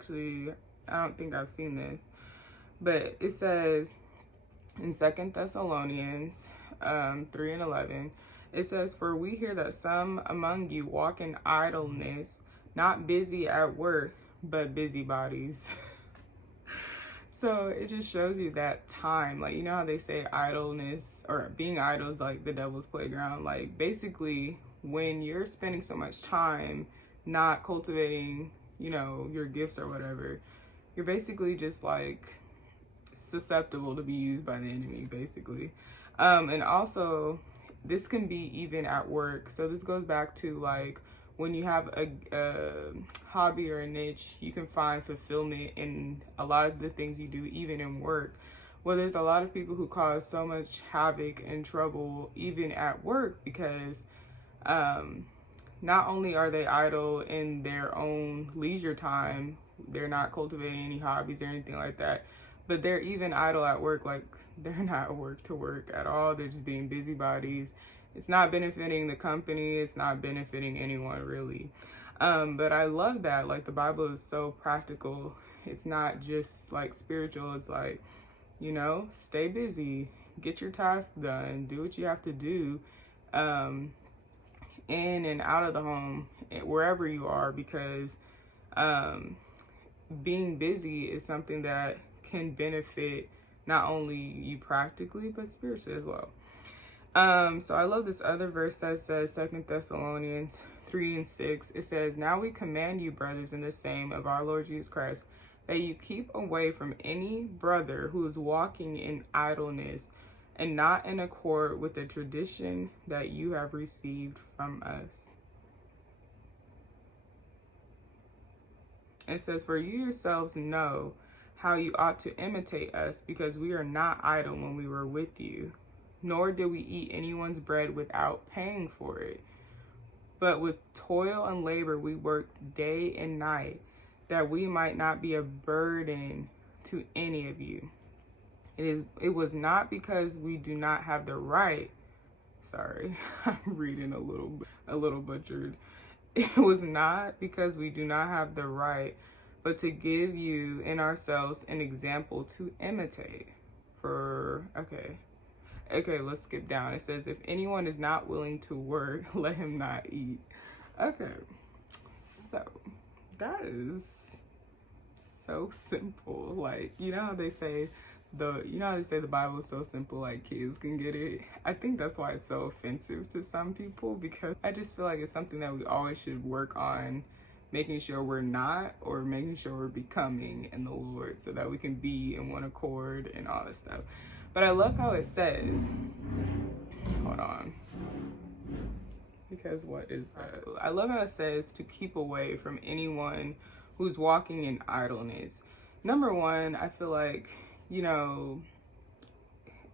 Actually, I don't think I've seen this, but it says in 2 Thessalonians 3:11, it says, "For we hear that some among you walk in idleness, not busy at work, but busybodies." So it just shows you that time, like, you know how they say idleness or being idle is like the devil's playground. Like, basically, when you're spending so much time not cultivating, your gifts or whatever, you're basically just like susceptible to be used by the enemy, basically. And also, this can be even at work. So this goes back to like when you have a hobby or a niche, you can find fulfillment in a lot of the things you do, even in work. Well, there's a lot of people who cause so much havoc and trouble even at work because not only are they idle in their own leisure time, they're not cultivating any hobbies or anything like that, but they're even idle at work. Like, they're not work to work at all. They're just being busybodies. It's not benefiting the company. It's not benefiting anyone, really. But I love that. Like, the Bible is so practical. It's not just like spiritual. It's like, stay busy, get your tasks done, do what you have to do, in and out of the home, wherever you are, because being busy is something that can benefit not only you practically, but spiritually as well. So I love this other verse that says 2 Thessalonians 3:6. It says, "Now we command you, brothers, in the same of our Lord Jesus Christ, that you keep away from any brother who is walking in idleness and not in accord with the tradition that you have received from us." It says, "For you yourselves know how you ought to imitate us, because we are not idle when we were with you, nor do we eat anyone's bread without paying for it. But with toil and labor we worked day and night, that we might not be a burden to any of you. It was not because we do not have the right." Sorry, I'm reading a little butchered. "It was not because we do not have the right, but to give you in ourselves an example to imitate." Okay, let's skip down. It says, "If anyone is not willing to work, let him not eat." Okay, so that is so simple. Like, how they say the Bible is so simple, like kids can get it. I think that's why it's so offensive to some people, because I just feel like it's something that we always should work on, making sure we're not, or making sure we're becoming in the Lord, so that we can be in one accord and all this stuff. But I love how it says, hold on, because what is that? I love how it says to keep away from anyone who's walking in idleness. Number one, I feel like, and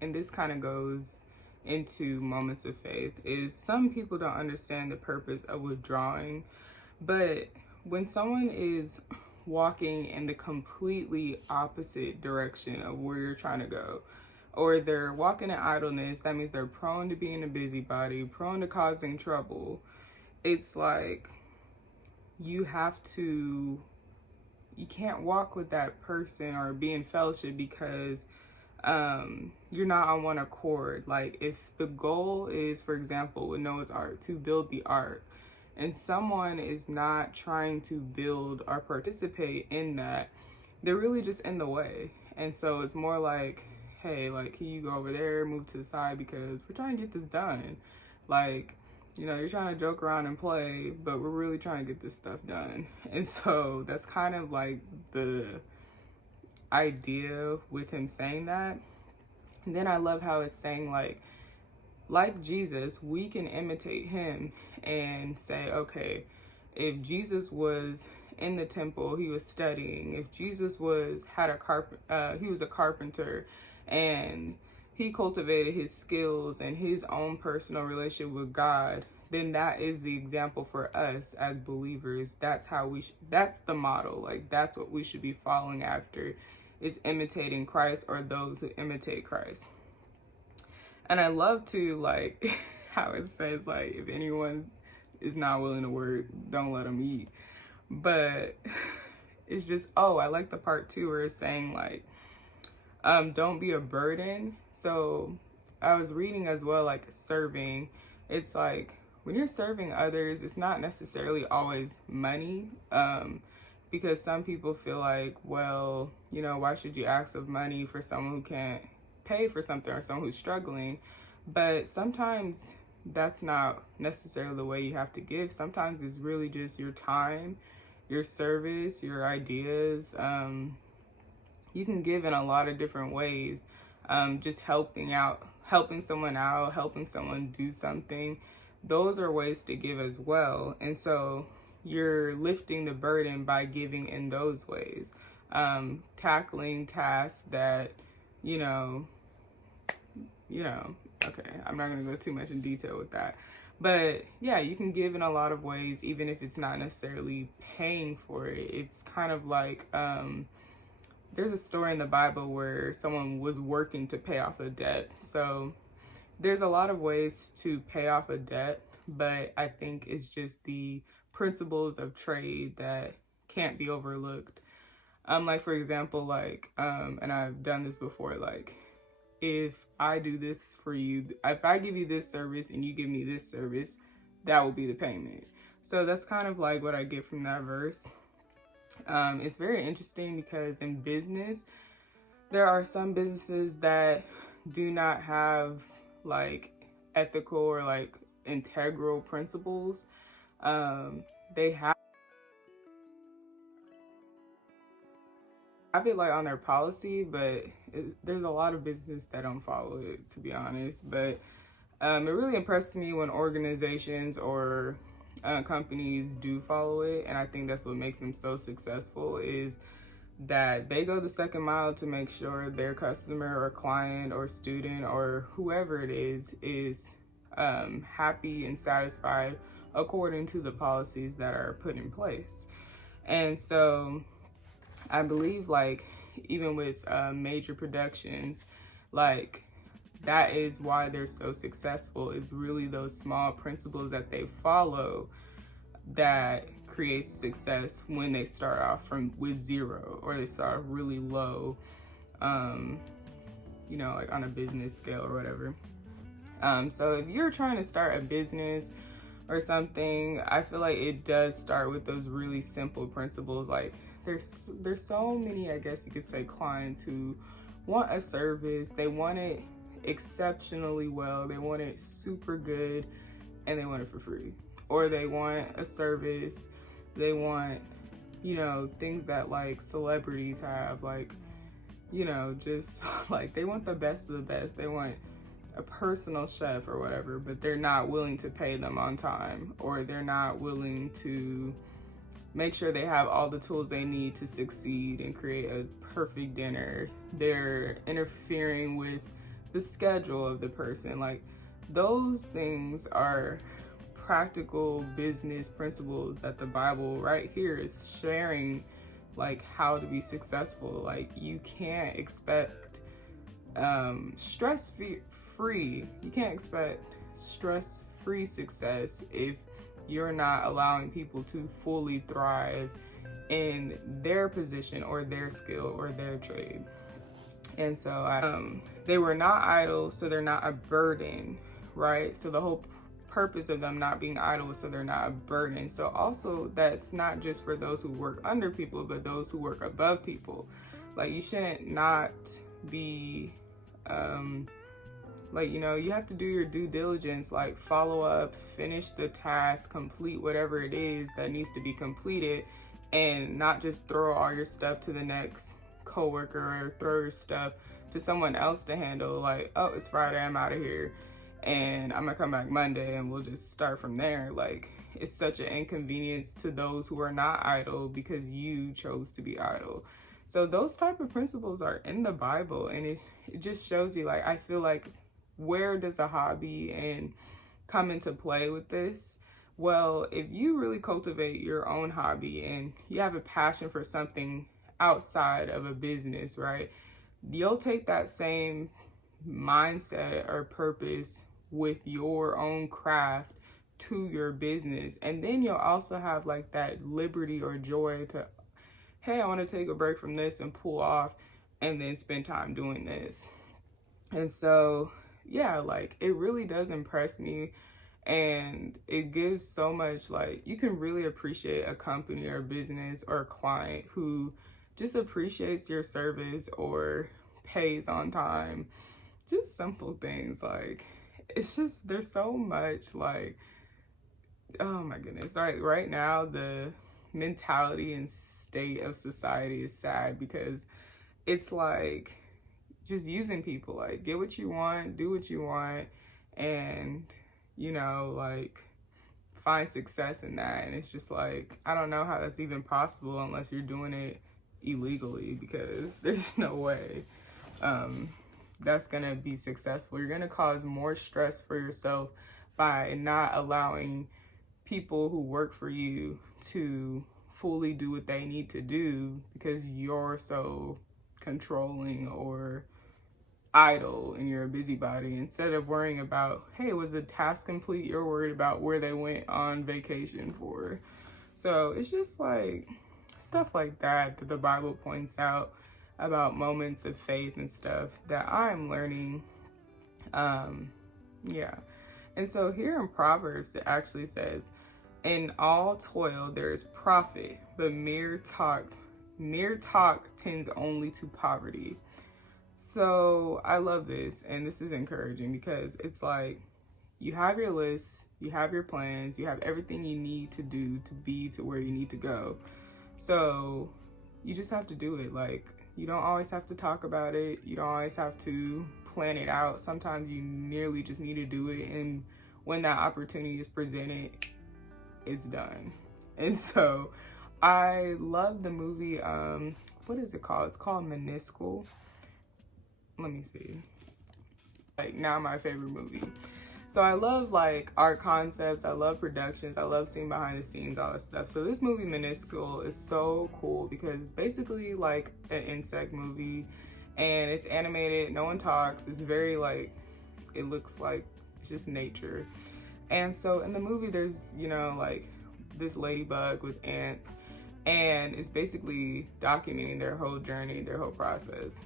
this kind of goes into moments of faith, is some people don't understand the purpose of withdrawing. But when someone is walking in the completely opposite direction of where you're trying to go, or they're walking in idleness, that means they're prone to being a busybody, prone to causing trouble. It's like you can't walk with that person or be in fellowship, because you're not on one accord. Like, if the goal is, for example, with Noah's Ark, to build the ark, and someone is not trying to build or participate in that, they're really just in the way. And so it's more like, hey, like, can you go over there, move to the side, because we're trying to get this done. Like, you're trying to joke around and play, but we're really trying to get this stuff done. And so that's kind of like the idea with him saying that. And then I love how it's saying, like Jesus, we can imitate him and say, okay, if Jesus was in the temple, he was studying. If Jesus he was a carpenter, and he cultivated his skills and his own personal relationship with God, then that is the example for us as believers. That's that's the model. Like, that's what we should be following after, is imitating Christ, or those who imitate Christ. And I love to, like, how it says, like, if anyone is not willing to work, don't let them eat. But it's just, oh, I like the part too where it's saying like, don't be a burden. So I was reading as well, like serving. It's like when you're serving others, it's not necessarily always money. Because some people feel like, well, you know, why should you ask of money for someone who can't pay for something or someone who's struggling? But sometimes that's not necessarily the way you have to give. Sometimes it's really just your time, your service, your ideas. You can give in a lot of different ways. Just helping someone out, helping someone do something. Those are ways to give as well. And so you're lifting the burden by giving in those ways. Tackling tasks that, you know, okay, I'm not going to go too much in detail with that. But yeah, you can give in a lot of ways, even if it's not necessarily paying for it. It's kind of like, there's a story in the Bible where someone was working to pay off a debt. So there's a lot of ways to pay off a debt, but I think it's just the principles of trade that can't be overlooked. Like for example, like, and I've done this before, like, if I do this for you, if I give you this service and you give me this service, that will be the payment. So that's kind of like what I get from that verse. It's very interesting because in business, there are some businesses that do not have like ethical or like integral principles. They have it like on their policy, but there's a lot of businesses that don't follow it, to be honest. But it really impressed me when organizations or companies do follow it, and I think that's what makes them so successful, is that they go the second mile to make sure their customer or client or student or whoever it is happy and satisfied according to the policies that are put in place. And so I believe, like, even with major productions, like, that is why they're so successful. It's really those small principles that they follow that creates success when they start off with zero, or they start really low, you know, like on a business scale or whatever. So if you're trying to start a business or something, I feel like it does start with those really simple principles. Like there's so many, I guess you could say, clients who want a service, they want it exceptionally well, they want it super good, and they want it for free. Or they want a service, they want, you know, things that like celebrities have, like, you know, just like they want the best of the best. They want a personal chef or whatever, but they're not willing to pay them on time, or they're not willing to make sure they have all the tools they need to succeed and create a perfect dinner. They're interfering with the schedule of the person. Like, those things are practical business principles that the Bible right here is sharing, like how to be successful. Like, you can't expect stress-free. You can't expect stress-free success if you're not allowing people to fully thrive in their position or their skill or their trade. And so they were not idle, so they're not a burden, right? So the whole purpose of them not being idle is so they're not a burden. So also, that's not just for those who work under people, but those who work above people. Like, you shouldn't not be like, you know, you have to do your due diligence, like follow up, finish the task, complete whatever it is that needs to be completed, and not just throw all your stuff to the next coworker or throw your stuff to someone else to handle. Like, oh, it's Friday, I'm out of here, and I'm gonna come back Monday and we'll just start from there. Like, it's such an inconvenience to those who are not idle because you chose to be idle. So those type of principles are in the Bible, and it just shows you, like, I feel like, where does a hobby and come into play with this? Well, if you really cultivate your own hobby and you have a passion for something outside of a business, right? You'll take that same mindset or purpose with your own craft to your business. And then you'll also have like that liberty or joy to hey, I want to take a break from this and pull off and then spend time doing this. And so, yeah, like it really does impress me, and it gives so much, like you can really appreciate a company or a business or a client who just appreciates your service or pays on time. Just simple things. Like it's just, there's so much, like, oh my goodness, like right now the mentality and state of society is sad because it's like just using people, like get what you want, do what you want, and you know, like find success in that. And it's just like, I don't know how that's even possible unless you're doing it illegally, because there's no way that's gonna be successful. You're gonna cause more stress for yourself by not allowing people who work for you to fully do what they need to do because you're so controlling or idle and you're a busybody. Instead of worrying about, hey, was the task complete, you're worried about where they went on vacation for. So it's just like stuff like that that the Bible points out about moments of faith and stuff that I'm learning. Yeah. And so here in Proverbs, it actually says, in all toil there is profit, but mere talk tends only to poverty. So I love this, and this is encouraging because it's like you have your list, you have your plans, you have everything you need to do to be to where you need to go. So you just have to do it. Like you don't always have to talk about it. You don't always have to plan it out. Sometimes you merely just need to do it, and when that opportunity is presented, it's done. And so I love the movie, what is it called? It's called Minuscule. Let me see. Like now my favorite movie. So I love like art concepts, I love productions, I love seeing behind the scenes, all that stuff. So this movie Minuscule is so cool because it's basically like an insect movie, and it's animated, no one talks, it's very like, it looks like it's just nature. And so in the movie there's, you know, like this ladybug with ants, and it's basically documenting their whole journey, their whole process.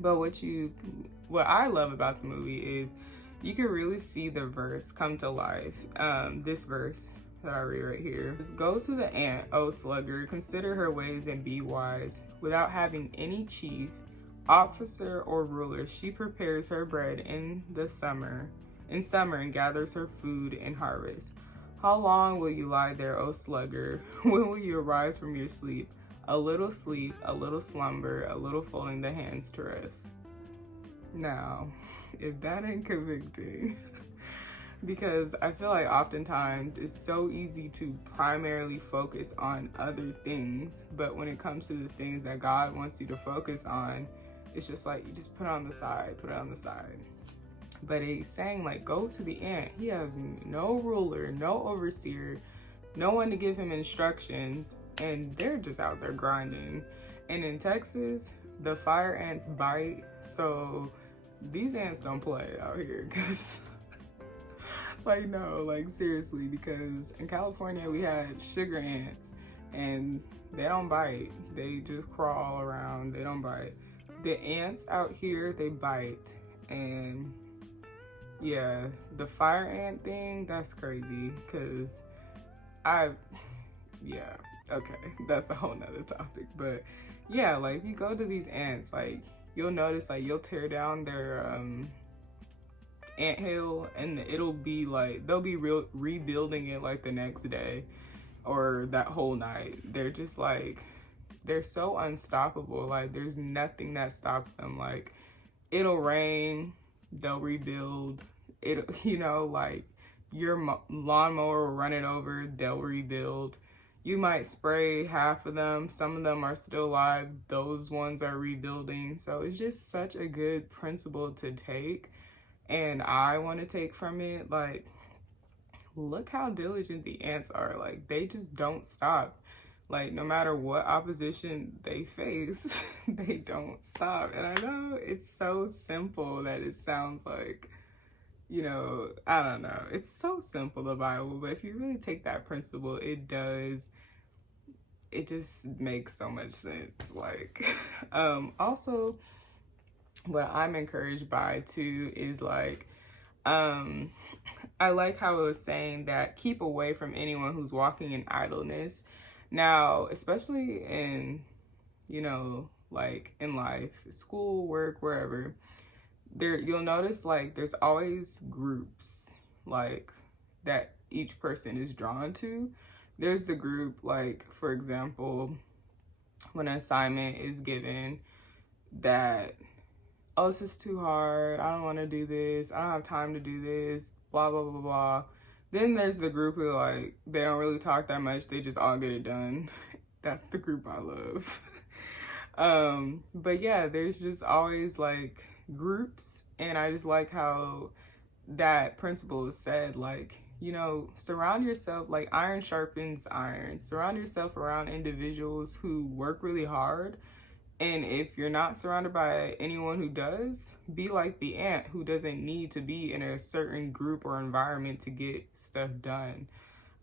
But what I love about the movie is you can really see the verse come to life. This verse that I read right here is, go to the ant, O sluggard, consider her ways and be wise. Without having any chief, officer, or ruler, she prepares her bread in summer and gathers her food in harvest. How long will you lie there, O sluggard? When will you arise from your sleep? A little sleep, a little slumber, a little folding the hands to rest. Now, if that ain't convicting, because I feel like oftentimes it's so easy to primarily focus on other things, but when it comes to the things that God wants you to focus on, it's just like you just put it on the side. But he's saying like, go to the ant. He has no ruler, no overseer, no one to give him instructions, and they're just out there grinding. And in Texas, the fire ants bite, so these ants don't play out here, because like, no, like seriously, because in California we had sugar ants and they don't bite, they just crawl around, they don't bite. The ants out here, they bite. And yeah, the fire ant thing, that's crazy, because yeah, okay, that's a whole nother topic. But yeah, like if you go to these ants, like you'll notice like you'll tear down their ant hill, and it'll be like they'll be rebuilding it like the next day or that whole night. They're just like, they're so unstoppable. Like there's nothing that stops them. Like it'll rain, they'll rebuild it, you know, like your lawnmower will run it over, they'll rebuild. You might spray half of them, some of them are still alive, those ones are rebuilding. So it's just such a good principle to take, and I want to take from it. Like, look how diligent the ants are. Like, they just don't stop. Like, no matter what opposition they face, they don't stop. And I know it's so simple that it sounds like, you know, I don't know. It's so simple, the Bible, but if you really take that principle, it does it just makes so much sense. Like, also what I'm encouraged by too is like, I like how it was saying that keep away from anyone who's walking in idleness. Now, especially in, you know, like in life, school, work, wherever, you'll notice like there's always groups like that each person is drawn to. There's the group, like, for example, when an assignment is given that, oh, this is too hard, I don't want to do this, I don't have time to do this, blah, blah, blah, blah. Then there's the group who, like, they don't really talk that much, they just all get it done. That's the group I love. But yeah, there's just always, like, groups, and I just like how that principle is said, like, you know, surround yourself, like iron sharpens iron. Surround yourself around individuals who work really hard. And if you're not surrounded by anyone who does, be like the ant who doesn't need to be in a certain group or environment to get stuff done.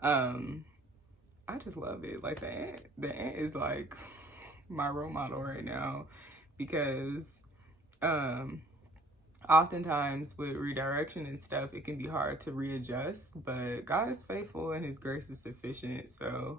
I just love it. Like the ant is like my role model right now, because oftentimes with redirection and stuff, it can be hard to readjust, but God is faithful and his grace is sufficient. So